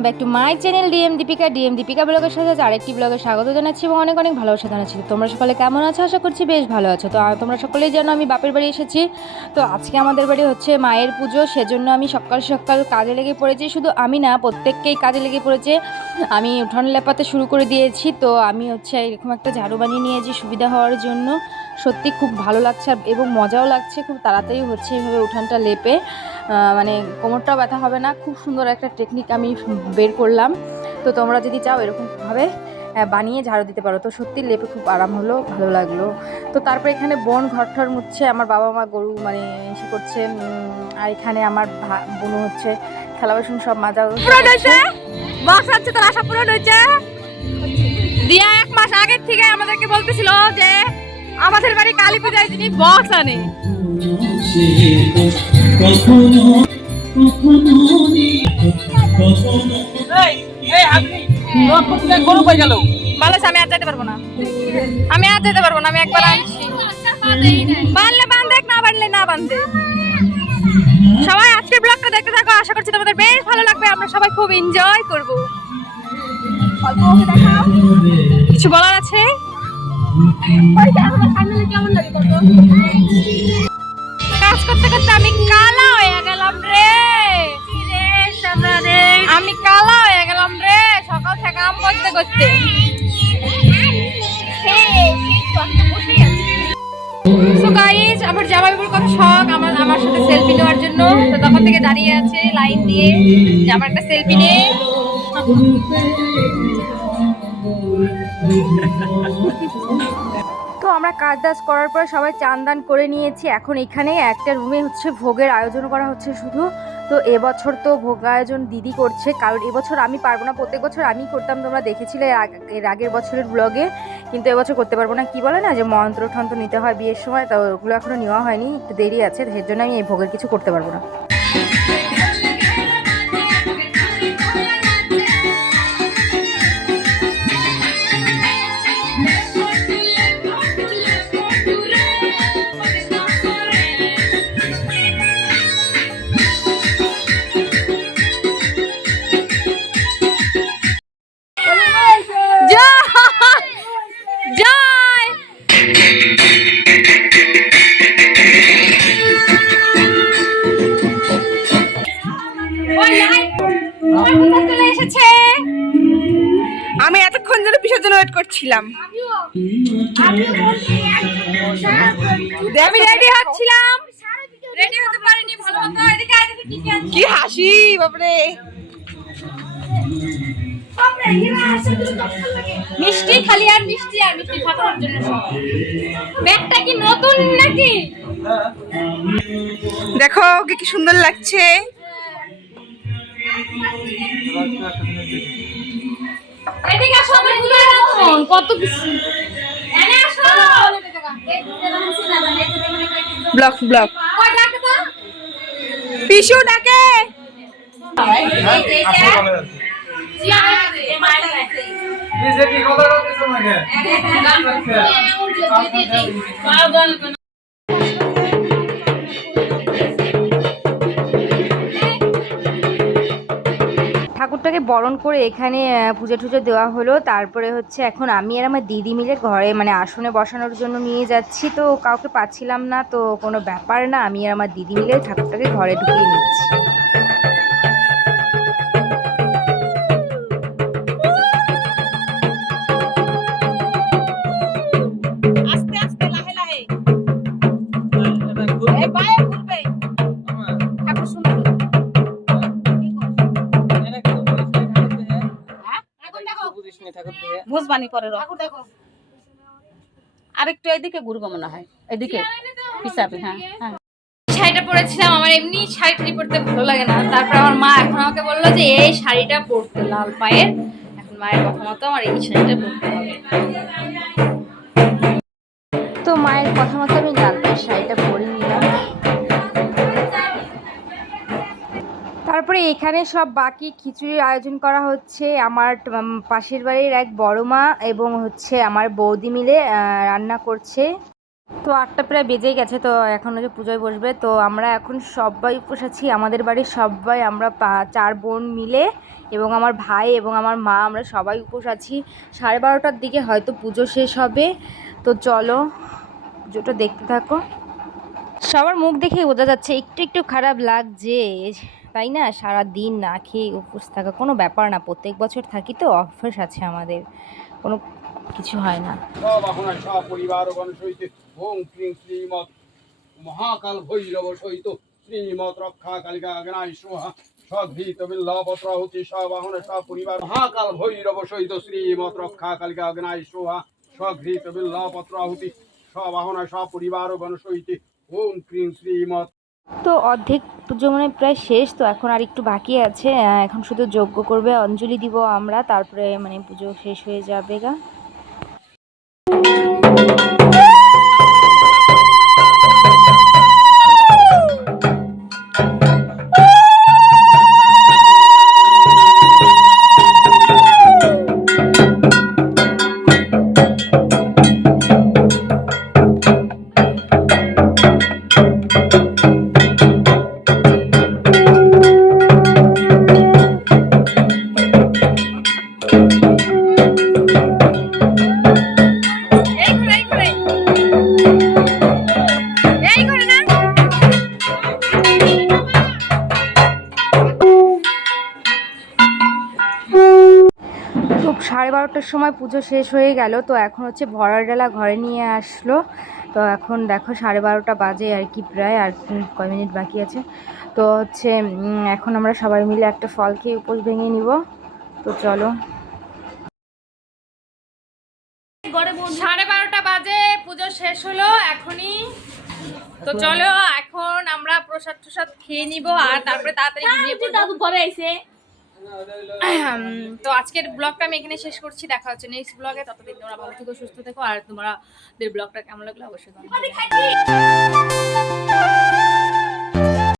Welcome back to my channel DM Deepika DM Deepika ব্লগের সাথে আজ আরেকটি ব্লগে স্বাগত জানাচ্ছি এবং অনেক অনেক ভালোবাসা জানাচ্ছি। তোমরা সকলে কেমন আছো? আশা করছি বেশ ভালো আছো। তো তোমরা সকলেই জানো আমি বাপের বাড়ি এসেছি। তো আজকে আমাদের বাড়ি হচ্ছে মায়ের পুজো, সেজন্য আমি সকাল সকাল কাজে লেগে পড়েছি। শুধু আমি না, প্রত্যেককেই কাজে লেগে পড়েছে। আমি উঠোন লেপাতে শুরু করে দিয়েছি। তো আমি হচ্ছে এরকম একটা ঝাড়ু বানিয়ে নিয়েছি সুবিধা হওয়ার জন্য। সত্যি খুব ভালো লাগছে এবং মজাও লাগছে। খুব তাড়াতাড়ি হচ্ছে এইভাবে উঠানটা লেপে। মানে কোমরটাও ব্যথা হবে না খুব সুন্দর একটা টেকনিক আমি বের করলাম। তো তোমরা যদি চাও এরকমভাবে বানিয়ে ঝাড়ু দিতে পারো। তো সত্যি লেপে খুব আরাম হলো ভালো লাগল। তো তারপর এখানে বোন ঘর ঠর মুছছে আমার বাবা মা গরু মানে এসে করছে আর এখানে আমার ভা- বোনও হচ্ছে থালা বাসন সব মাজা আছে তোর আশা পূরণ হয়েছে? দিয়া এক মাস আগের থেকে আমাদেরকে বলতেছিল যে আমাদের বাড়ি কালী পূজায় যিনি বক্স আনে। আমি আর যেতে পারব না আমি আর যেতে পারব একবার বানলে বান্ধে না বানলে না বান্ধে সবাই আজকের ব্লগটা দেখতে থাকো আশা করছি তোমাদের বেশ ভালো লাগবে আমরা সবাই খুব এনজয় করব কিছু বলার আছে কাজ করতে করতে আমি কালা হয়ে গেলাম রে। আমি কালা হয়ে গেলাম রে সকাল থেকে আম করতে করতে। Guys, আমার শখ আমার আমার সাথে সেলফি নেওয়ার জন্য। তো তখন থেকে দাঁড়িয়ে আছে লাইন দিয়ে। যে আমার একটা সেলফি নে। আমরা কাজ টাজ করার পর সবাই চান দান করে নিয়েছি। এখন এখানে একটা রুমে হচ্ছে ভোগের আয়োজন করা হচ্ছে শুধু। তো এবছর তো ভোগ আয়োজন দিদি করছে, কারণ এবছর আমি পারব না। প্রত্যেক বছর আমি করতাম, তোমরা দেখেছিলে এর আগ- এর আগের বছরের ব্লগে কিন্তু এবছর করতে পারব না। কি বলে না যে মন্ত্র টন্ত্র নিতে হয় বিয়ের সময়, তো ওগুলো এখনও নেওয়া হয়নি। একটু দেরি আছে সেই জন্য আমি এই ভোগের কিছু করতে পারব না। চলে এসেছে? আমি এতক্ষণ ধরে পিসার জন্য ওয়েট করছিলাম। আমি রেডি হচ্ছিলাম। রেডি হতে পারিনি ভালো মতো এদিকে কি হাসি বাপরে। মিষ্টি খালি আর মিষ্টি আর মিষ্টি ফাটানোর জন্য ব্যাগটা কি নতুন নাকি? দেখো ওকে কি সুন্দর লাগছে। এদিকে আসো আমারগুলো রাখুন কত কিছু। এনে আসো। Block block. কয় টাকা তো? পিসু ডাকে। ঠাকুরটাকে বরণ করে এখানে পুজো টুজো দেওয়া হলো। তারপরে হচ্ছে এখন আমি আর আমার দিদি মিলে ঘরে মানে আসনে বসানোর জন্য নিয়ে যাচ্ছি। তো কাউকে পাচ্ছিলাম না, তো কোনো ব্যাপার না। আমি আর আমার দিদি মিলে ঠাকুরটাকে ঘরে ঢুকিয়ে নিচ্ছি। আস্তে বুঝবানি পরে আরেকটু এদিকে ঘুরবো মনে হয়। এদিকে হিসাবে হ্যাঁ হ্যাঁ। শাড়িটা পরেছিলাম আমার এমনি শাড়ি টাড়ি পরতে ভালো লাগে না। তারপর আমার মা এখন আমাকে বলল যে এই শাড়িটা পরতে লাল পায়ের। এখন মায়ের কথা মতো আমার এই শাড়িটা পরতে হবে। তো মায়ের কথা মতো আমি তারপরে এখানে সব বাকি খিচুড়ির আয়োজন করা হচ্ছে। আমার পাশের বাড়ির এক বড় মা এবং হচ্ছে আমার বৌদি মিলে রান্না করছে। তো আটটা প্রায় বেজেই গেছে, তো এখন হচ্ছে পুজোয় বসবে। তো আমরা এখন সবাই আছি আমাদের বাড়ির সবাই, আমরা চার বোন মিলে এবং আমার ভাই এবং আমার মা, আমরা সবাই উপোস আছি। সাড়ে বারোটার দিকে হয়তো পুজো শেষ হবে। তো চলো, পুজোটা দেখতে থাকো। সবার মুখ দেখেই বোঝা যাচ্ছে, একটু একটু খারাপ লাগছে। তাই না? সারা দিন না খেয়ে উপোস থাকা কোনো ব্যাপার না। প্রত্যেক বছর থাকি তো, অভ্যাস আছে আমাদের। কোনো কিছু হয় না। মহাকাল ভৈরব সহিত শ্রীমৎ রক্ষা কালিকা গণায় সোহা সঘৃত বিল্লপত্র হতি সবাহন সপরিবার মহাকাল ভৈরব সহিত শ্রীমৎ রক্ষা কালিকা গণায় সোহা সঘৃত বিল্লপত্র হতি সবাহনা সপরিবার গণ সহিত ওং ক্রিং শ্রীমৎ তো অর্ধেক পুজো মানে প্রায় শেষ, তো এখন আর একটু বাকি আছে। এখন শুধু যজ্ঞ করবে, অঞ্জলি দিব আমরা, তারপরে মানে পুজো শেষ হয়ে যাবে গা। সাড়ে বারোটার সময় পুজো শেষ হয়ে গেল তো এখন হচ্ছে ভরার ডালা ঘরে নিয়ে আসলো। তো এখন দেখো সাড়ে বারোটা বাজে আর কি প্রায় আর কয় মিনিট বাকি আছে। তো হচ্ছে এখন আমরা সবাই মিলে একটা ফল খেয়ে উপোস ভেঙে নিব। তো চলো। সাড়ে বারোটা বাজে পুজো শেষ হলো এখনই। তো চলো এখন আমরা প্রসাদ টসাদ খেয়ে নিব আর তারপরে তাড়াতাড়ি দাদু পরে আইছে। উম, তো আজকের ব্লগটা আমি এখানে শেষ করছি। দেখা হচ্ছে নেক্সট ব্লগে। ততদিন তোমরা ভালো থেকো, সুস্থ থেকো, আর তোমাদের ব্লগটা কেমন লাগল অবশ্যই।